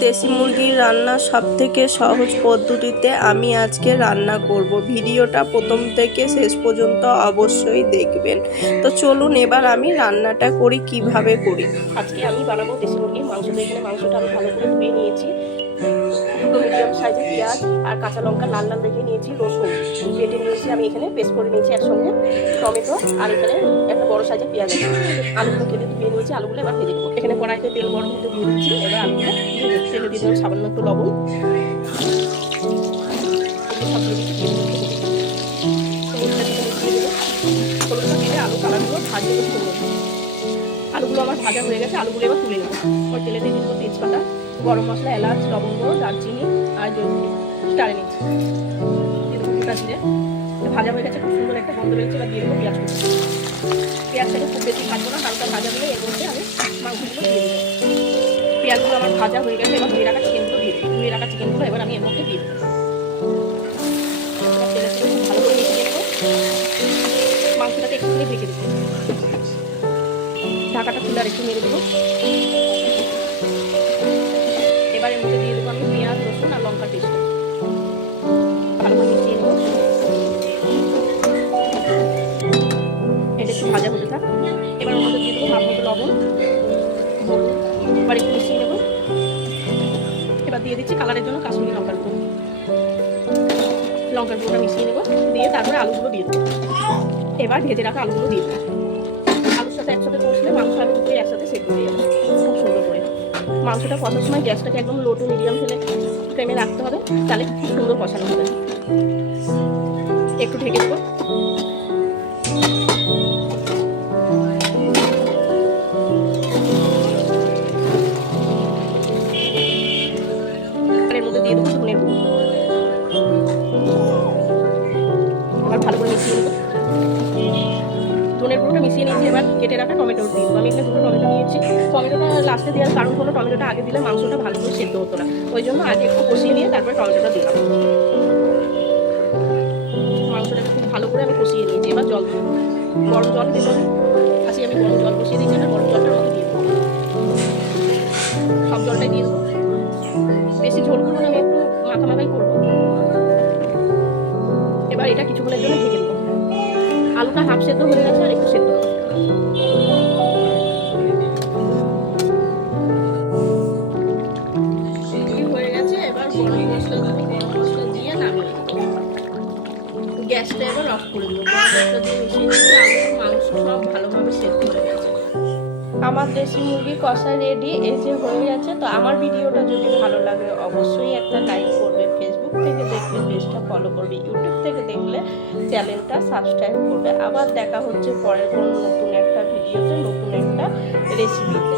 দেশি মুরগির রান্না সব থেকে সহজ পদ্ধতিতে আমি আজকে রান্না করব। ভিডিওটা প্রথম থেকে শেষ পর্যন্ত অবশ্যই দেখবেন। তো চলুন এবার আমি রান্নাটা করি, কীভাবে করি? আজকে আমি বানাবো দেশি মুরগির মাংস। এখানে মাংসটা আমি ভালো করে ধুয়ে নিয়েছি। দুটো মিডিয়াম সাইজের পেঁয়াজ আর কাঁচা লঙ্কা লাল লাল রেখে নিয়েছি, রসুন কেটে নিয়েছি, আমি এখানে পেস্ট করে নিয়েছি একসঙ্গে, টমেটো আর এখানে একটা বড় সাইজের পেঁয়াজ আছে। আলুগুলো কেটে ধুয়ে নিয়েছি, আলুগুলো এবার ভেজে দেবো এখানে কড়াইতে তেল গরম হতে দিয়ে দিচ্ছি, এবার আলুগুলো। তেলে দিয়ে দেবো সামান্য একটু লবণ। ভেজে আলু কালারগুলো হয়। আলুগুলো আমার ভাজা হয়ে গেছে, আলুগুলো এবার তুলে নেব। গরম মশলা, এলাচ, লবঙ্গ, দারচিনি আর জৈত্রী স্টারে নিচ্ছি ভাজা হয়ে গেছে, খুব সুন্দর একটা গন্ধ বেরোচ্ছে, এবার দিয়ে দেবো পেঁয়াজ কুচি। পেঁয়াজটাকে খুব বেশি ভাজবো না, হালকা ভাজা হলে এর মধ্যে আমি মাংসগুলো দিয়ে দেবো। পেঁয়াজগুলো আমার ভাজা হয়ে গেছে, এবার ধুয়ে রাখা চিকেনগুলো দিয়ে দেবো। ধুয়ে রাখা চিকেনগুলো এবার আমি এর মধ্যে দিয়ে দেবো। ভালো করে মাংসটাকে একটুখানি ঢেকে দেবো। ঢাকাটা খুলে আর একটু মেরে দেবো। এর মধ্যে দিয়ে দেবো। আমি পেঁয়াজ, রসুন আর লঙ্কা পেস্ট ভালো করে মিশিয়ে নেব। এটা একটু ভাজা হতে থাক। এবার ওর দিয়ে দেবো হাফ মতো লবণ। এবার একটু মিশিয়ে নেব। এবার দিয়ে দিচ্ছি কালারের জন্য কাশ্মীরি লঙ্কার গুঁড়ো। লঙ্কার গুঁড়োটা মিশিয়ে নেব। দিয়ে তারপরে আলুগুলো দিয়ে দেবো। এবার ভেজে রাখা আলুগুলো দিয়ে দেবো। আলুর সাথে একসাথে কষলে মাংস আলু একসাথে সেদ্ধ হয়ে যাবে। মাংসটা কষার সময় গ্যাসটাকে একদম লো টু মিডিয়াম ফ্লেমে ফ্লেমে রাখতে হবে, তাহলে সুন্দর কষানো হবে। একটু ঢেকে দেবো। এবার কেটে টমেটো দিয়ে আমি এখানে দুটো টমেটো নিয়েছি। টমেটোটা লাস্টে দেওয়ার কারণ হলো টমেটোটা আগে দিলে মাংসটা ভালো করে সেদ্ধ হতো না। ওই জন্য আগে একটু কষিয়ে নিয়ে তারপরে টমেটোটা দিলাম। মাংসটাকে খুব ভালো করে আমি কষিয়ে নিয়েছি। এবার জল গরম জল দেবো আসি, আমি গরম জল বসিয়ে দিয়েছি না, গরম জলটার মধ্যে দিয়ে সব জলটাই দিয়ে দেবো। বেশি ঝোল করব আমি একটু মাখা মাখাই করব। এবার এটা কিছুক্ষণের জন্য ঢেকে দেবো। আলুটা হাফ সেদ্ধ হয়ে গেছে আর একটু সেদ্ধ হয়ে গেছে। এবার গরম মশলা গরম মশলা দিয়ে নামিয়ে গ্যাসটা এবার অফ করে দেবো। গরম মশলা দিয়ে মিশিয়ে দিলে আলু মাংস সব ভালোভাবে সেদ্ধ হয়ে গেছে। আমার দেশি মুরগি কষা রেডি এই যে হয়ে গেছে তো আমার ভিডিওটা যদি ভালো লাগে অবশ্যই একটা লাইক করবে। থেকে দেখলে, পেজটা ফলো করবে। ইউটিউব থেকে দেখলে চ্যানেলটা সাবস্ক্রাইব করবে। আবার দেখা হচ্ছে পরের কোনো নতুন একটা ভিডিওতে নতুন একটা রেসিপিতে